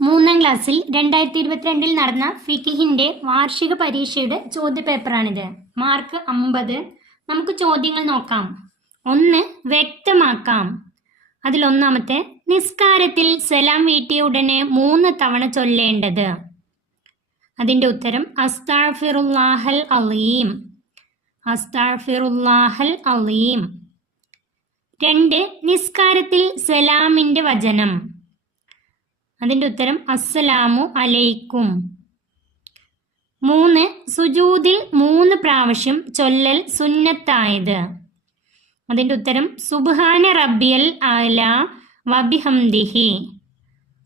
മൂന്നാം ക്ലാസ്സിൽ 2022 നടന്ന ഫിഖിന്റെ വാർഷിക പരീക്ഷയുടെ ചോദ്യപേപ്പറാണിത്. മാർക്ക് 50. നമുക്ക് ചോദ്യങ്ങൾ നോക്കാം. 1. വ്യക്തമാക്കാം. അതിലൊന്നാമത്തെ, നിസ്കാരത്തിൽ സലാം വീട്ടിയ ഉടനെ 3 തവണ ചൊല്ലേണ്ടത്. അതിൻ്റെ ഉത്തരം അസ്തഗ്ഫിറുല്ലാഹൽ അലീം. അസ്തഗ്ഫിറുല്ലാഹൽ അലീം. 2. നിസ്കാരത്തിൽ സലാമിൻ്റെ വചനം. അതിൻ്റെ ഉത്തരം അസ്സലാമു അലൈക്കും. 3. സുജൂദിൽ 3 പ്രാവശ്യം ചൊല്ലൽ സുന്നത്തായത്. അതിൻ്റെ ഉത്തരം സുബ്ഹാന റബ്ബിയൽ അഅല വബിഹംദിഹി.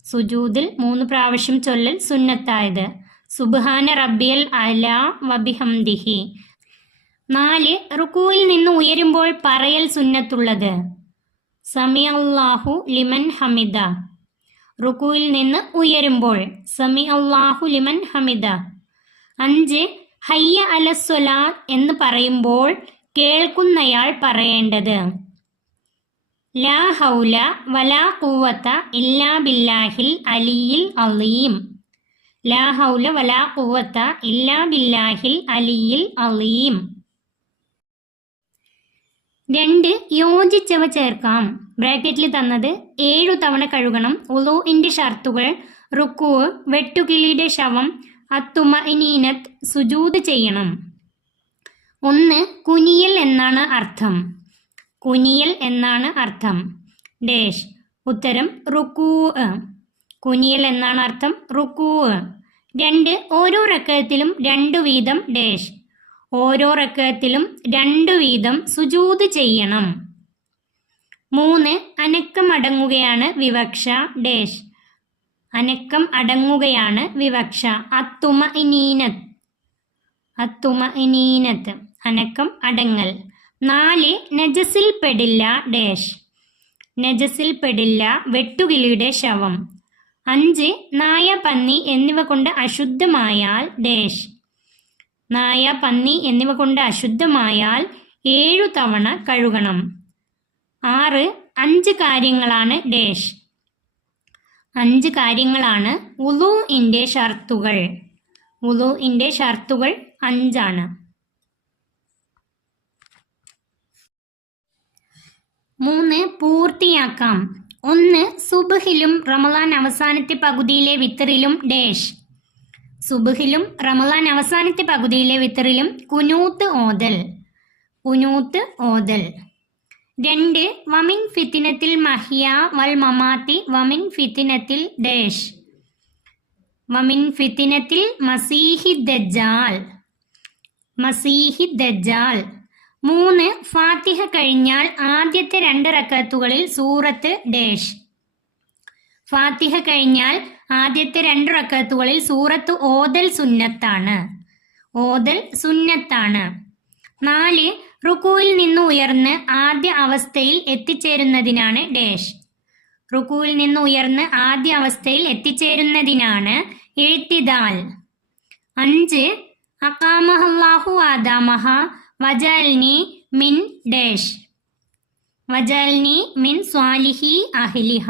സുജൂദിൽ 3 പ്രാവശ്യം ചൊല്ലൽ സുന്നത്തായത് സുബ്ഹാന റബ്ബിയൽ അഅല വബിഹംദിഹി. 4. റുകൂയിൽ നിന്ന് ഉയരുമ്പോൾ പറയൽ സുന്നത്തുള്ളത്. സമിഅല്ലാഹു ലിമൻ ഹമിദ. റുകൂയിൽ നിന്ന് ഉയരുമ്പോൾ സമിഅല്ലാഹു ലിമൻ ഹമിദ. 5. ഹയ്യ അലസ്സലാത്ത് എന്ന് പറയുമ്പോൾ കേൾക്കുന്നയാൾ പറയേണ്ടത്. ലാ ഹൗല വലാ ഖുവത ഇല്ലാ ബില്ലാഹിൽ അലിയിൽ അലീം. ലാ ഹൗല വലാ ഖുവത ഇല്ലാ ബില്ലാഹിൽ അലിയിൽ അലീം. 2. യോജിച്ചവ ചേർക്കാം. ബ്രാക്കറ്റിൽ തന്നത് 7 തവണ കഴുകണം, ഉളൂഇന്റെ ഷർത്തുകൾ, റുക്കൂ, വെട്ടുകിളിയുടെ ശവം, അത്തുമഇനീനത്ത്, സുജൂദ് ചെയ്യണം. 1. കുനിയൽ എന്നാണ് അർത്ഥം. കുനിയൽ എന്നാണ് അർത്ഥം. ഡേഷ്. ഉത്തരം റുക്കൂ. കുനിയൽ എന്നാണ് അർത്ഥം റുക്കൂ. 2. ഓരോ റക്അത്തിലും 2 വീതം ഡേഷ്. ഓരോ റക്അത്തിലും 2 വീതം സുജൂദ് ചെയ്യണം. 3. അനക്കം അടങ്ങുകയാണ് വിവക്ഷ ഡേഷ്. അനക്കം അടങ്ങുകയാണ് വിവക്ഷ. അത്തുമഇനീനത്ത്. അത്തുമഇനീനത്ത് അനക്കം അടങ്ങൽ. 4. നജസിൽ പെടില്ല ഡേഷ്. നജസിൽ പെടില്ല വെട്ടുകിളിയുടെ ശവം. 5. നായ, പന്നി എന്നിവ കൊണ്ട് അശുദ്ധമായാൽ ഡേഷ്. നായ, പന്നി എന്നിവ കൊണ്ട് അശുദ്ധമായാൽ 7 തവണ കഴുകണം. 6. 5 കാര്യങ്ങളാണ് ഡേഷ്. 5 കാര്യങ്ങളാണ് വുളൂഇന്റെ ഷർത്തുകൾ. വുളൂഇന്റെ ഷർത്തുകൾ 5 ആണ്. 3. പൂർത്തിയാക്കാം. 1. സുബ്ഹിലും റമളാൻ അവസാനത്തെ പകുതിയിലെ വിത്തറിലും ഡേഷ്. സുബ്ഹിലും റമളാൻ അവസാനത്തെ പകുതിയിലെ വിത്തറിലും കുനൂത്ത് ഓതൽ. കുനൂത്ത് ഓതൽ. 2. വമിൻ ഫിത്തിനത്തിൽ മഹിയ വൽ മമാത്തി വമിൻ ഫിത്തിനത്തിൽ ഡേഷ്. വമിൻ ഫിത്തിനത്തിൽ മസീഹി ദജ്ജാൽ. മസീഹി ദജ്ജാൽ. 3. ഫാത്തിഹ കഴിഞ്ഞാൽ ആദ്യത്തെ 2 റക്അത്തുകളിൽ സൂറത്ത് ഡേഷ്. ഫാത്തിഹ കഴിഞ്ഞാൽ ആദ്യത്തെ 2 റക്അത്തുകളിൽ സൂറത്ത് ഓതൽ സുന്നത്താണ്. ഓതൽ സുന്നത്താണ്. 4. റുകൂയിൽ നിന്ന് ഉയർന്ന് ആദ്യ അവസ്ഥയിൽ എത്തിച്ചേരുന്നതിനാണ് ഡേഷ്. റുകൂയിൽ നിന്ന് ഉയർന്ന് ആദ്യ അവസ്ഥയിൽ എത്തിച്ചേരുന്നതിനാണ് ഇഴ്തിദാൽ. 5. അഖാമഹല്ലാഹു ആദാമഹ വജഅൽനി മിൻ ഡേഷ്. വജഅൽനി മിൻ സ്വാലിഹി അഹ്ലിഹ.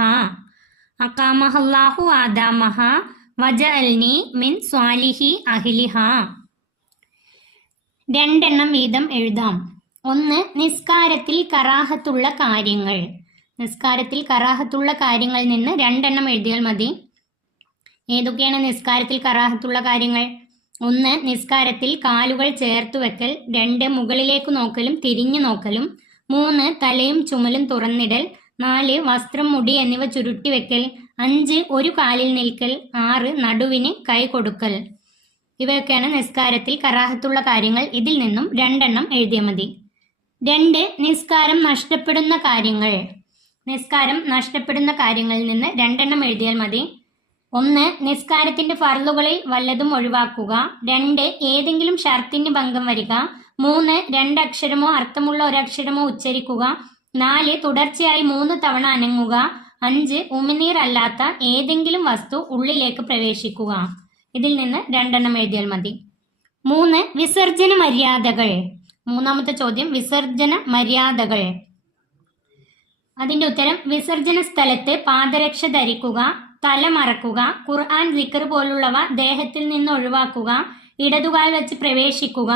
അഖാമഹല്ലാഹു ആദാമഹ വജഅൽനി മിൻ സ്വാലിഹി അഹ്ലിഹ. 2 എണ്ണം വീതം എഴുതാം. 1. നിസ്കാരത്തിൽ കറാഹത്തുള്ള കാര്യങ്ങൾ. നിസ്കാരത്തിൽ കറാഹത്തുള്ള കാര്യങ്ങളിൽ നിന്ന് 2 എണ്ണം എഴുതിയാൽ മതി. ഏതൊക്കെയാണ് നിസ്കാരത്തിൽ കറാഹത്തുള്ള കാര്യങ്ങൾ? 1. നിസ്കാരത്തിൽ കാലുകൾ ചേർത്ത് വെക്കൽ. 2. മുകളിലേക്ക് നോക്കലും തിരിഞ്ഞു നോക്കലും. 3. തലയും ചുമലും തുറന്നിടൽ. 4. വസ്ത്രം, മുടി എന്നിവ ചുരുട്ടി വെക്കൽ. 5. ഒരു കാലിൽ നിൽക്കൽ. 6. നടുവിന് കൈ കൊടുക്കൽ. ഇവയൊക്കെയാണ് നിസ്കാരത്തിൽ കറാഹത്തുള്ള കാര്യങ്ങൾ. ഇതിൽ നിന്നും 2 എണ്ണം എഴുതിയാൽ മതി. 2. നിസ്കാരം നഷ്ടപ്പെടുന്ന കാര്യങ്ങൾ. നിസ്കാരം നഷ്ടപ്പെടുന്ന കാര്യങ്ങളിൽ നിന്ന് 2 എണ്ണം എഴുതിയാൽ മതി. 1. നിസ്കാരത്തിന്റെ ഫർളുകളിൽ വല്ലതും ഒഴിവാക്കുക. 2. ഏതെങ്കിലും ഷർത്തിന് ഭംഗം വരിക. 3. 2 അക്ഷരമോ അർത്ഥമുള്ള 1 അക്ഷരമോ ഉച്ചരിക്കുക. 4. തുടർച്ചയായി 3 തവണ അനങ്ങുക. 5. ഉമിനീർ അല്ലാത്ത ഏതെങ്കിലും വസ്തു ഉള്ളിലേക്ക് പ്രവേശിക്കുക. ഇതിൽ നിന്ന് 2 എണ്ണം എഴുതിയാൽ മതി. 3. വിസർജന മര്യാദകൾ. മൂന്നാമത്തെ ചോദ്യം വിസർജന മര്യാദകൾ. അതിന്റെ ഉത്തരം വിസർജന സ്ഥലത്ത് പാദരക്ഷ ധരിക്കുക, തല മറക്കുക, ഖുർആൻ ദിക്ർ പോലുള്ളവ ദേഹത്തിൽ നിന്ന് ഒഴിവാക്കുക, ഇടതുകാൽ വെച്ച് പ്രവേശിക്കുക,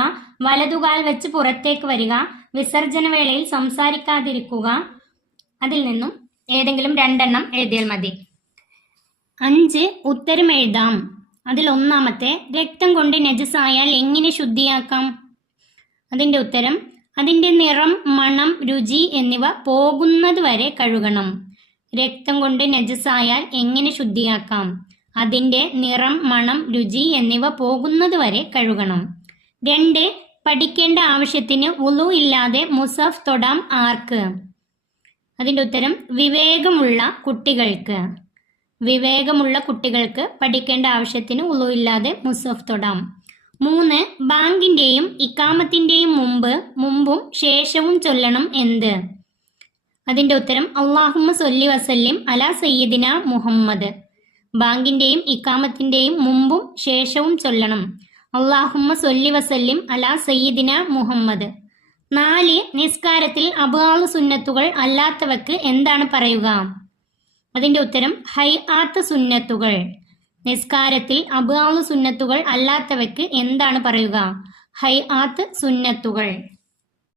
വലതുകാൽ വെച്ച് പുറത്തേക്ക് വരിക, വിസർജന വേളയിൽ സംസാരിക്കാതിരിക്കുക. അതിൽ നിന്നും ഏതെങ്കിലും 2 എഴുതിയാൽ മതി. 5 ഉത്തരം എഴുതാം. അതിൽ ഒന്നാമത്തെ, രക്തം കൊണ്ട് നജസായാൽ എങ്ങനെ ശുദ്ധിയാക്കാം? അതിൻ്റെ ഉത്തരം, അതിൻ്റെ നിറം, മണം, രുചി എന്നിവ പോകുന്നത് വരെ കഴുകണം. രക്തം കൊണ്ട് നജസായാൽ എങ്ങനെ ശുദ്ധിയാക്കാം? അതിൻ്റെ നിറം, മണം, രുചി എന്നിവ പോകുന്നത് വരെ കഴുകണം. 2 പഠിക്കേണ്ട ആവശ്യത്തിന് വുളു ഇല്ലാതെ മുസഫ് തൊടാം ആർക്ക്? അതിൻ്റെ ഉത്തരം, വിവേകമുള്ള കുട്ടികൾക്ക്. വിവേകമുള്ള കുട്ടികൾക്ക് പഠിക്കേണ്ട ആവശ്യത്തിന് വുളു ഇല്ലാതെ മുസഫ് തൊടാം. 3 ബാങ്കിൻ്റെയും ഇക്കാമത്തിൻ്റെയും മുമ്പും ശേഷവും ചൊല്ലണം എന്ത്? അതിൻ്റെ ഉത്തരം, അല്ലാഹുമ്മ സ്വല്ലി വസല്ലിം അലാ സയ്യിദിന മുഹമ്മദ്. ബാങ്കിൻ്റെയും ഇക്കാമത്തിൻ്റെയും മുമ്പും ശേഷവും ചൊല്ലണം അല്ലാഹുമ്മ സ്വല്ലി വസല്ലിം അലാ സയ്യിദിന മുഹമ്മദ്. 4 നിസ്കാരത്തിൽ അബ്വാളു സുന്നത്തുകൾ അല്ലാത്തവക്ക് എന്താണ് പറയുക? അതിൻ്റെ ഉത്തരം, ഹൈആത്ത് സുന്നത്തുകൾ. നിസ്കാരത്തിൽ അബ്വാളു സുന്നത്തുകൾ അല്ലാത്തവയ്ക്ക് എന്താണ് പറയുക? ഹൈആത്ത് സുന്നത്തുകൾ.